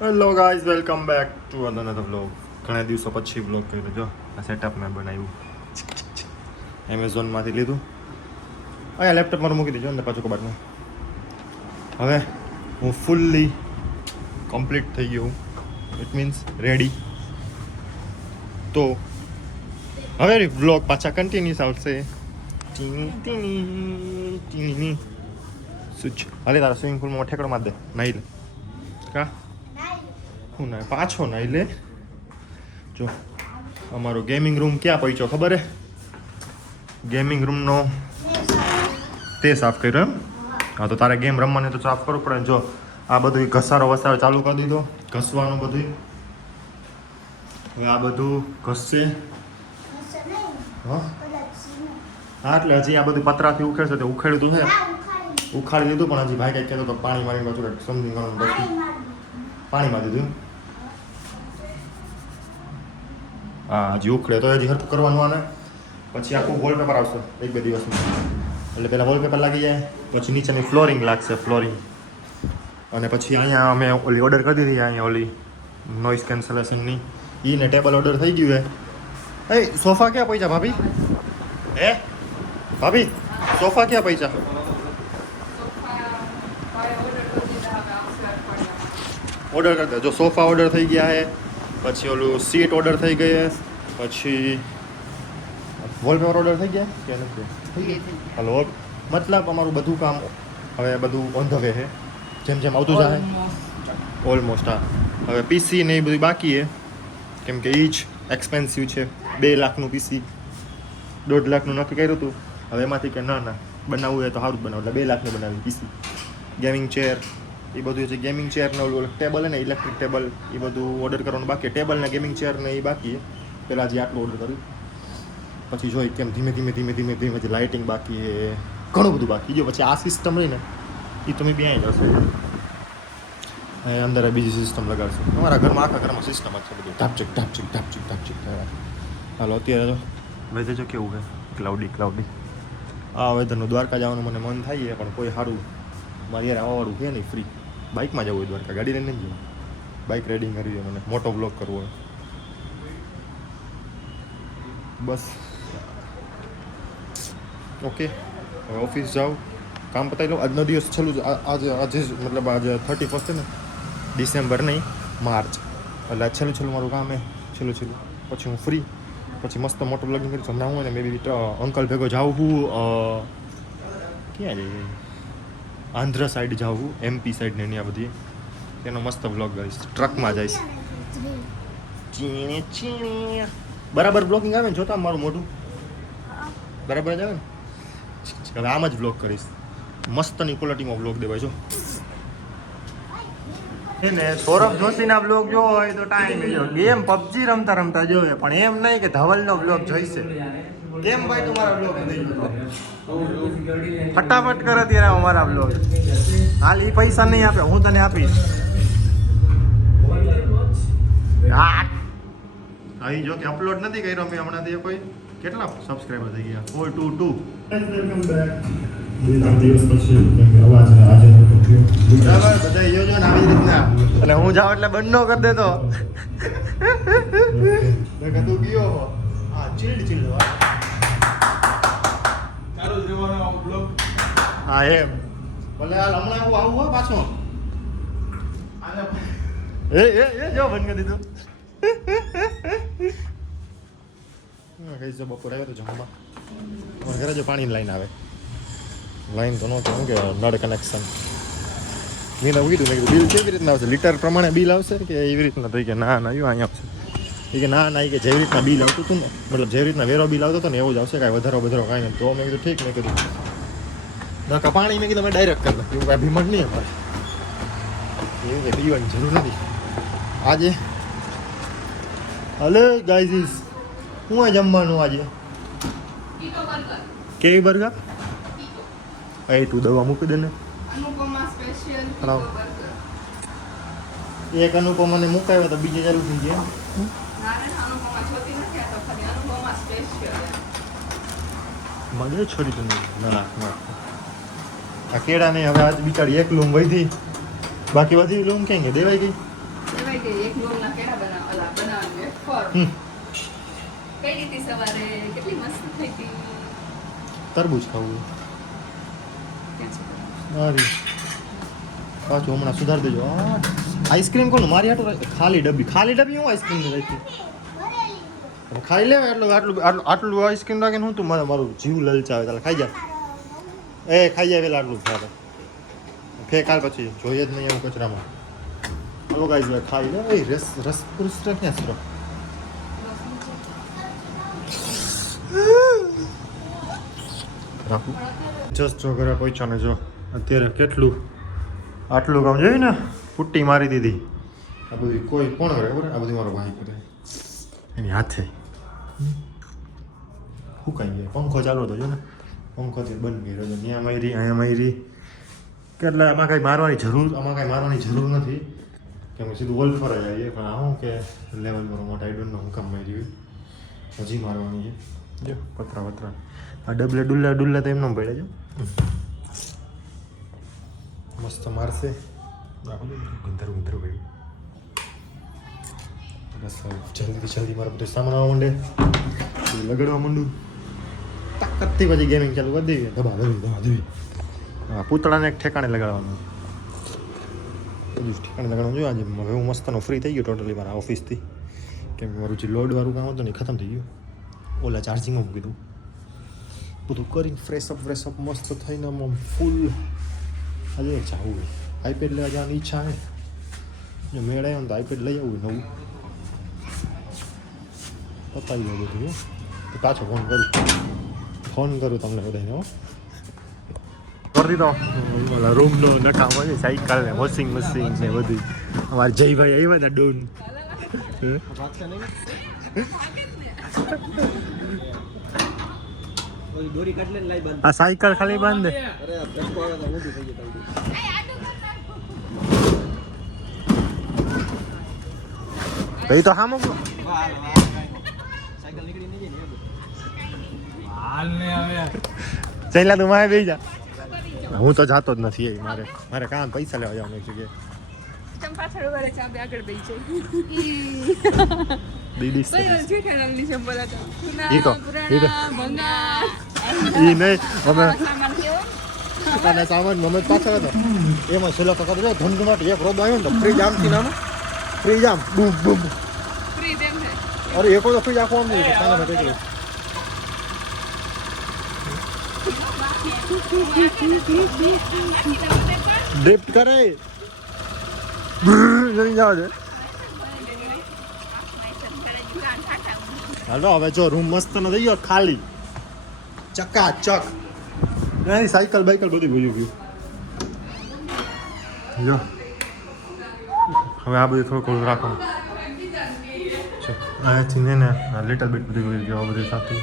Hello guys, welcome back to another vlog. ઘણા દિવસો પછી વ્લોગ કર્યો. જો આ સેટઅપ મેં બનાવ્યું, એમેઝોનમાંથી લીધું. અહીંયા લેપટોપ મારું મૂકી દીધું ને પાછું કબાટમાં. હવે હું ફૂલ્લી કમ્પ્લીટ થઈ ગયો હું, ઇટ મીન્સ રેડી. તો હવે વ્લોગ પાછા કન્ટિન્યુઅસ આવશે. સ્વિચ હાલે તારા સ્વિમિંગ પુલમાં ઠેકડો માર દે, નાઈ લે. કા હું ના પાછો નાઈ લે. જો અમારો ગેમિંગ રૂમ ક્યાં પહોંચ્યો ખબર હે? ગેમિંગ રૂમનો તે સાફ કર્યો એમ? હા, તો તારે ગેમ રમવાની તો સાફ કરવું પડે. જો આ બધું ઘસારો વસારો ચાલુ કરી દીધો, ઘસવાનું બધું. હવે આ બધું ઘસશે. હા હા, એટલે હજી આ બધું પતરાથી ઉખેડશે. તો ઉખેડ્યું તું છે, ઉખાડી દીધું, પણ હજી ભાઈ કંઈક કહેતો તો પાણી મારીને પાછું કંઈક સમથિંગ કરવાનું બાકી. પાણીમાં દીધું. હા, હજી ઉખડે તો હજી હરખું કરવાનું. આને પછી આખું વોલપેપર આવશે 1-2 દિવસમાં. એટલે પહેલાં વોલપેપર લાગી જાય, પછી નીચેની ફ્લોરિંગ લાગશે, ફ્લોરિંગ. અને પછી અહીંયા અમે ઓલી ઓર્ડર કરી દીધી, અહીંયા ઓલી નોઇઝ કેન્સલેશનની એને ટેબલ ઓર્ડર થઈ ગયું હે. એ સોફા ક્યાં પૈસા ભાભી? હે ભાભી, સોફા ક્યાં પૈસા? ઓર્ડર કરી દે. જો સોફા ઓર્ડર થઈ ગયા છે, પછી ઓલું સીટ ઓર્ડર થઈ ગઈ છે, પછી વોલપેપર ઓર્ડર થઈ ગયા કે નથી થઈ ગયા? હલો, મતલબ અમારું બધું કામ હવે બધું ઓન ધ વે છે, જેમ જેમ આવતું જાય ઓલમોસ્ટ. હા, હવે પીસી ને એ બધું બાકી છે, કેમ કે એ જ એક્સપેન્સિવ છે. 2 લાખનું પીસી 1.5 લાખનું નક્કી કર્યું હતું. હવે એમાંથી કે ના બનાવવું હોય તો સારું જ બનાવું, એટલે 2 લાખનું બનાવ્યું પીસી. ગેમિંગ ચેર એ બધું છે. ગેમિંગ ચેર ને ઓલું ટેબલ ને ઇલેક્ટ્રિક ટેબલ એ બધું ઓર્ડર કરવાનું બાકી. ટેબલ ને ગેમિંગ ચેર ને એ બાકી. પહેલાં જે આટલું ઓર્ડર કર્યું, પછી જોઈ કેમ ધીમે ધીમે જે લાઇટિંગ બાકી છે, ઘણું બધું બાકી. જો પછી આ સિસ્ટમ રહી ને એ તમે બી અહીં જશો, અંદર બીજી સિસ્ટમ લગાડશો. અમારા ઘરમાં આખા ઘરમાં સિસ્ટમ જ છે બધું ઢાપચીક. હાલો, અત્યારે તો વેધર જો કેવું છે, ક્લાઉડી. આ વેધરનું દ્વારકા જવાનું મને મન થાય છે, પણ કોઈ સારું મારે યાર આવવાવાળું છે નહીં ફ્રી. બાઇકમાં જવું હોય દ્વારકા, ગાડી લઈને નથી જવું. બાઇક રાઇડિંગ કરવી હોય મને, મોટો બ્લોગ કરવો હોય બસ. ઓકે, હવે ઓફિસ જાઉં, કામ પતાવી લઉં. આજનો દિવસ છેલ્લું આજે મતલબ આજે 31 છે ને ડિસેમ્બર નહીં, માર્ચ. એટલે છેલ્લું મારું કામ છે, છેલ્લું. પછી હું ફ્રી, પછી મસ્ત મોટો બ્લોગિંગ કરીશ. હમણાં હું ને મે બી અંકલ ભેગો જાઉં હું. ક્યાં જઈએ? આંધ્ર સાઈડ જાઉં હું, MP સાઈડ ને ત્યાં બધી. એનો મસ્ત બ્લોગ કરીશ, ટ્રકમાં જઈશ. બરાબર બ્લોગિંગ આવે ને, જોતા મારું મોઢું બરાબર જ આવે ને. હવે આમ જ બ્લોગ કરીશ, મસ્તની ક્વોલિટીમાં બ્લોગ દેવાય. જો ને સૌરભ જોશીના બ્લોગ જોવો હોય તો ટાઈમ જો ગેમ PUBG રમતા જોવે, પણ એમ નહીં કે ધવલનો બ્લોગ જોઈશે. કેમ ભાઈ તમારા બ્લોગ ફટાફટ કરે ત્યારે અમારા બ્લોગ. હાલ એ પૈસા નહીં આપે, હું તને આપીશ. અહીં જો કે અપલોડ નથી કર્યો મેં હમણાં. દે કોઈ કેટલા સબસ્ક્રાઈબર થઈ ગયા? 422. બરાબર, બધા યોજો ને આવી રીતના. અને હું જાઉં એટલે બંધ ન કરી દેતો. તું ગયો હા, ચીલ્ડ હા એમ. ભલે હાલ હમણાં હું આવું હો પાછો. એ જો બંધ કરી દીધું. કઈ જો બપોર આવ્યો તો જમવા. અમારા ઘરે જો પાણીની લાઈન આવે. લાઈન તો નહોતી, શું કે નળ કનેક્શન. મેં કીધું બિલ કેવી રીતના આવશે? લીટર પ્રમાણે બિલ આવશે કે એવી રીતના? થઈ કે ના અહીંયા આવશે. એ કે ના કે જેવી રીતના બિલ આવતું હતું ને, મતલબ જેવી રીતના વેરો બિલ આવતો હતો ને એવું જ આવશે, કાંઈ વધારો કાંઈ નહીં. તો મેં કીધું ઠીક. મેં કીધું ના પાણી મેં કીધું મેં ડાયરેક્ટ કરી નાખ્યું. એવું કાંઈ ભીમટ નહીં અમારે, એવું કંઈ પીવાની જરૂર નથી આજે. હલો ગાઈઝ, શું આ જમવાનું આજે? કેવી બર્ગર? એ તું દવા મૂકી દે ને. એક અનુપમાને મુકાયો તો બીજે ચાલુ થઈ ગયા. મગે છોડી તને ના. આ કેળા નહીં હવે આજ બિચારી એક લૂમ વધી, બાકી બધી લૂમ ક્યાં ગઈ? દેવાઈ ગઈ. કહેવાય કે એક લોંગના કેળા બનાવવાનું વેફર. કઈ રીતે સવારે કેટલી મસ્ત થઈ હતી. તરબૂચ ખાવું ત્યાં છે. મારી પાછું હમણાં સુધાર દેજો આઈસ્ક્રીમ કોણ મારી હાટું ખાલી ડબ્બી હું આઈસ્ક્રીમ રાખી ખાઈ લે આટલું આઈસ્ક્રીમ રાખીને હું તું મારું જીવ લલચાવે તારે ખાઈ જા ખાઈ જાય પેલા આટલું ખાતે ફેંકાલ પછી જોઈએ જ નહીં એવું કચરામાં હલો ગાઈઝ ખાઈ લે રસ પુરુષ ક્યાં સર રાખું જસ્ટ જો ઘરે પહોંચ્યા ને જો અત્યારે કેટલું આટલું કામ જોયું ને પુટ્ટી મારી દીધી આ બધી કોઈ કોણ કરે ખબર આ બધી મારો ભાઈ કરે એની હાથે શું કાંઈ ગયા પંખો ચાલુ હતો જો ને પંખોથી બંધ કર્યો તો ત્યાં મારી અહીંયા મારી કેટલા આમાં કાંઈ મારવાની જરૂર નથી કેમ કે સીધું વોલ પર જ આવીએ પણ આવું કે લેવલ પર મોટા આઈ ડોન્ટ નો હું કામ મારી હજી મારવાની છે જો પતરા આ ડબલે ડુલ્લા તો એમનો પડે જો મસ્ત મારશે ગંધારું પડ્યું બસ જલ્દી મારે બધું સામાન આવવા માંડે લગડવા માંડું તાકાતથી પછી ગેમિંગ ચાલુ કરી દેવી દબા દેવી હા પૂતળાને એક ઠેકાણે લગાડવાનું બધું ઠેકાણે લગાડવાનું જોઈએ આજે હવે હું મસ્તનો ફ્રી થઈ ગયો ટોટલી મારા ઓફિસથી કેમ કે મારું જે લોડવાળું કામ હતું ને ખતમ થઈ ગયું ઓલા ચાર્જિંગમાં મૂકી દઉં બધું કરીને ફ્રેશ અપ મસ્ત થઈને આમ ફૂલ આજે જવું આઈપેડ લેવા જવાની ઈચ્છા છે જો મેળ આવ્યો ને તો આઈપેડ લઈ આવું નવું પતાવી દઉં બધું તો પાછો ફોન કરું તમને બધાને હો કરી દીધો ઓલા રૂમનો નકામો છે સાયકલ ને વોશિંગ મશીન ને બધું અમારા જયભાઈ આવ્યા હતા ડોન આ સાયકલ ખાલી બાંધે તો તો હા મોકલો ચૈલા તું મારે બેસી જા હું તો જાતો જ નથી મારે કામ પૈસા લેવા જવાનું એક જગ્યાએ પાછળ વાળે ચાબે આગળ બેસી જાય દીદી જેઠાલાલની ચંપલ હતા ઈ તો ભંગા ઈ નહીં અમે તને સામાન મમ્મી પાછળ હતો એમાં છેલ્લો તો કરજો ધમધમાટ એક રોબ આવ્યો ને તો ફ્રીજ આમથી નામ ફ્રીજ આમ બૂમ બૂમ ફ્રી તેમ છે અરે એકો તો ફ્રીજ આખો આમ નહીં કાના માટે એટલું ડ્રિફ્ટ કરે જમી જાવ છે હાલો હવે જો રૂમ મસ્ત નો થઈ ગયો ખાલી ચકાચક નહીં સાયકલ બાઇકલ બધું ભૂલી ગયું જો હવે આ બધું થોડું રાખો અહીંયાથી ને લિટલ બીટ બધું ભૂલી ગયો બધું સાથે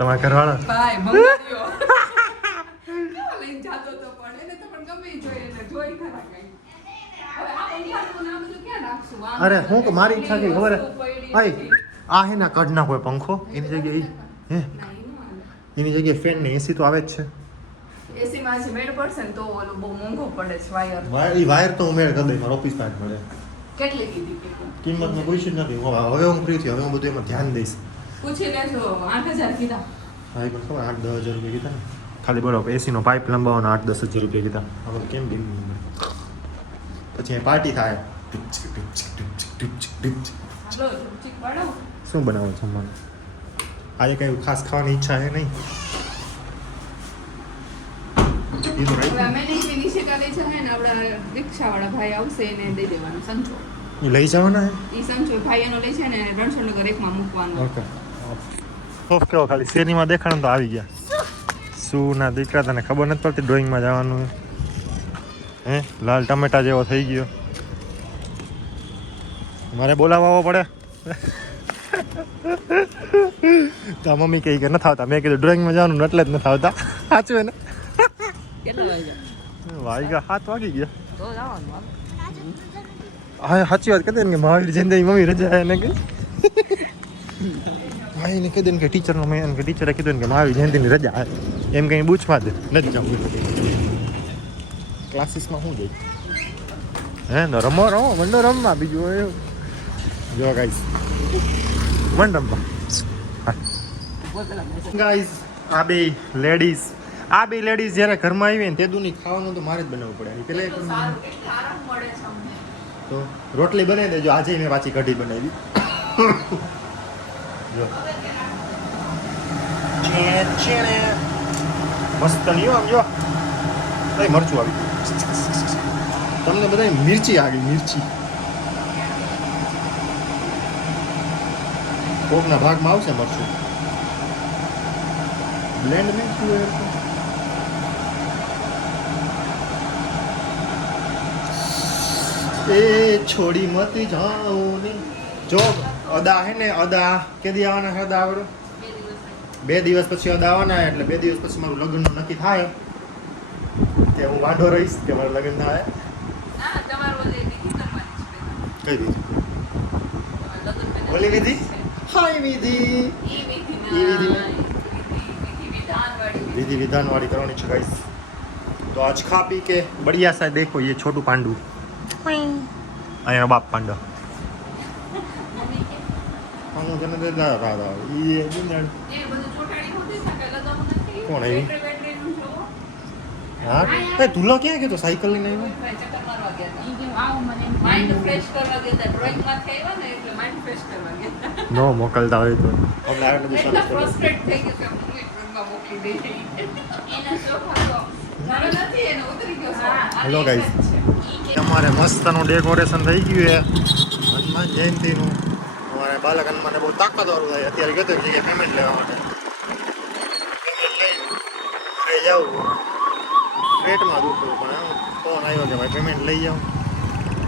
તમારા ઘરવાળા ભાઈ ભંગારીઓ લઈને જાતો તો પણ એને તો પણ ગમે જોઈએ ને જોઈ ખરા કઈ હવે આ પંખાનું નામ બધું ક્યાં રાખશું અરે હું કે મારી ઈચ્છા કે ખબર આઈ આ હે ના કઢ નાખો પંખો એની જગ્યાએ હે એની જગ્યાએ ફેન ને એસી તો આવે જ છે એસી માં જે મેળ પડશે ને તો ઓલો બહુ મોંઘો પડે છે વાયર વાયર તો હું મેળ કરી દઈ મારા ઓફિસ પાસે મળે કેટલી કીધી કિંમતમાં કોઈ જ નથી હવે હું ફ્રી થયો હવે હું બધું એમાં ધ્યાન દઈશ પૂછી લેજો 8000 કીધા હા એ પણ ખબર 8-10 હજાર રૂપિયા કીધા ને ખાલી બરોબર એસીનો પાઇપ લંબાવવાનો 8-10 હજાર રૂપિયા કીધા આપણે કેમ બિલ પછી અહીં પાર્ટી થાય શું બનાવો છો મને આજે કઈ ખાસ ખાવાની ઈચ્છા છે નહીં એ તો હવે અમે નીચે કાલે છે ને આપણા રિક્ષાવાળા ભાઈ આવશે એને દઈ દેવાનો સંચો એ લઈ જવાના હે ઈ સંચો ભાઈ એનો લઈ છે ને રણછોડનગર 1 માં મૂકવાનો ઓકે ઓફ કેવો ખાલી શેરીમાં દેખાણ તો આવી ગયા શું ના દીકરા તને ખબર નથી પડતી ડ્રોઈંગમાં જવાનું હે લાલ ટમેટા જેવો થઈ ગયો મારે બોલાવવો પડે તો મમ્મી કહી કે નથી આવતા મેં કીધું ડ્રોઈંગમાં જવાનું એટલે જ નથી આવતા સાચું ને વાગ્યા 7 વાગી ગયા હા સાચી વાત કહી ને કે મહાવીર જયંતિ મમ્મી રજા એને કે ભાઈને કહી દે ને કે ટીચરનો મેં કે ટીચરે કીધું ને કે મહાવીર જયંતિની રજા એમ કંઈ બૂછમાં દે નથી જવું ક્લાસીસમાં શું જાય હે ન રમો મંડો રમવા બીજું એવું જો ગાઈસ મંડ રમવા ગાઈસ આ બે લેડીઝ જ્યારે ઘરમાં આવી ને તે દુની ખાવાનું તો મારે જ બનાવવું પડે પેલા કેટલું સારું, કેટલું આરામ મળે છે અમને. તો રોટલી બનાવી દેજો આજે મેં પાછી કઢી બનાવી જો ચેણે મસ્ત નહીં આમ જો કઈ મરચું આવી ગયું તમને બધા મિર્ચી આવી મિર્ચી કોકના ભાગમાં આવશે મરચું બ્લેન્ડ નહીં થયું એ છોડી મત જાઓ ને જો અદા હે ને અદા કેદી આવવાના છે અદા આવરો 2 દિવસ પછી અદા આવવાના એટલે 2 દિવસ પછી મારું લગ્નનું નક્કી થાય કે હું વાંઢો રહીશ કે મારું લગ્ન થાય ના, તમારું ઓલી વિધિ કરવાની છે. કઈ વિધિ તમારું લગ્ન પહેલા ઓલી વિધિ હાય વિધિ ઈ વિધિ ના, ઈ વિધિ ના. વિધિ વિધાનવાળી વિધિ. विधि विधान वाली करवानी है गाइस तो आज खा पी के बढ़िया सा देखो ये छोटू पांडू अरे बाप पांडा મમ્મી કે पांडू जने दे दादा ये जिंदड़ એ બધું ચોટાડી હોતી શકે લગાવું નથી. કોણ આવી? બેટરીનું જોવો. हाँ ए दूल्हा क्या है कि तो साइकिल नहीं नहीं ભાઈ ચક્કર મારવા ગયા હતા. ઈ કે આવો મને માઇન્ડ ફ્રેશ કરવા ગયા હતા. ડ્રોઈંગ માંથી આવ્યા ને એટલે માઇન્ડ ફ્રેશ કરવા ગયા હતા. नो मोकलता હોય તો હવે આ બધું એટલા સરસ ફ્રસ્ટ્રેટ થઈ ગયો કે મમ્મી ડ્રોઈંગમાં મોકલી દે. એના સોફા તો હવે નથી એને ઉતરી ગયો સોફા. Hello guys. અમારે મસ્તનું ડેકોરેશન થઈ ગયું છે હનુમાન જયંતિનું અમારે બાલક હનુમાનને બહુ તાકાતવાળું થાય અત્યારે ગયો તો એક જગ્યાએ પેમેન્ટ લેવા માટે પેમેન્ટ લઈ જાઉં પેટમાં દુખતું પણ ફોન આવ્યો કે ભાઈ પેમેન્ટ લઈ જાઓ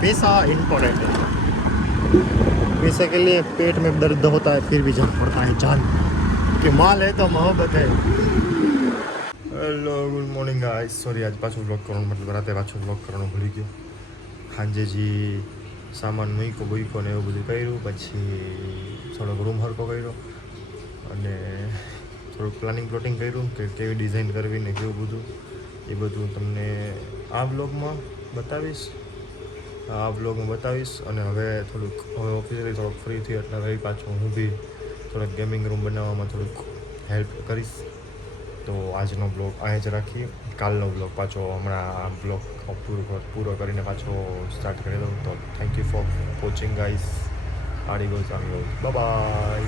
पैसा इम्पोर्टेंट है पैसे के लिए पेट में दर्द होता है फिर भी जाना पड़ता है जान कि माल है तो मोहब्बत है hello good morning guys sorry આજ પાછું વ્લોગ કરવાનું મતલબ રાતે પાછું વ્લોગ કરવાનું ભૂલી ગયો સાંજે જી સામાન મૂક્યો ને એવું બધું કર્યું પછી થોડોક રૂમ હરકો કર્યો અને થોડુંક પ્લોટિંગ કર્યું કે કેવી ડિઝાઇન કરવી ને કેવું બધું એ બધું તમને આ વ્લોગમાં બતાવીશ અને હવે ઓફિસિયલી થોડોક ફ્રી થઈ એટલે હવે પાછું હું બી થોડોક ગેમિંગ રૂમ બનાવવામાં થોડુંક હેલ્પ કરીશ તો આજનો બ્લોગ અહીં જ રાખી કાલનો બ્લોગ પાછો હમણાં આ બ્લોગ પૂરો કરીને પાછો સ્ટાર્ટ કરી દઉં તો thank you for watching guys આડી ગોઝ બાય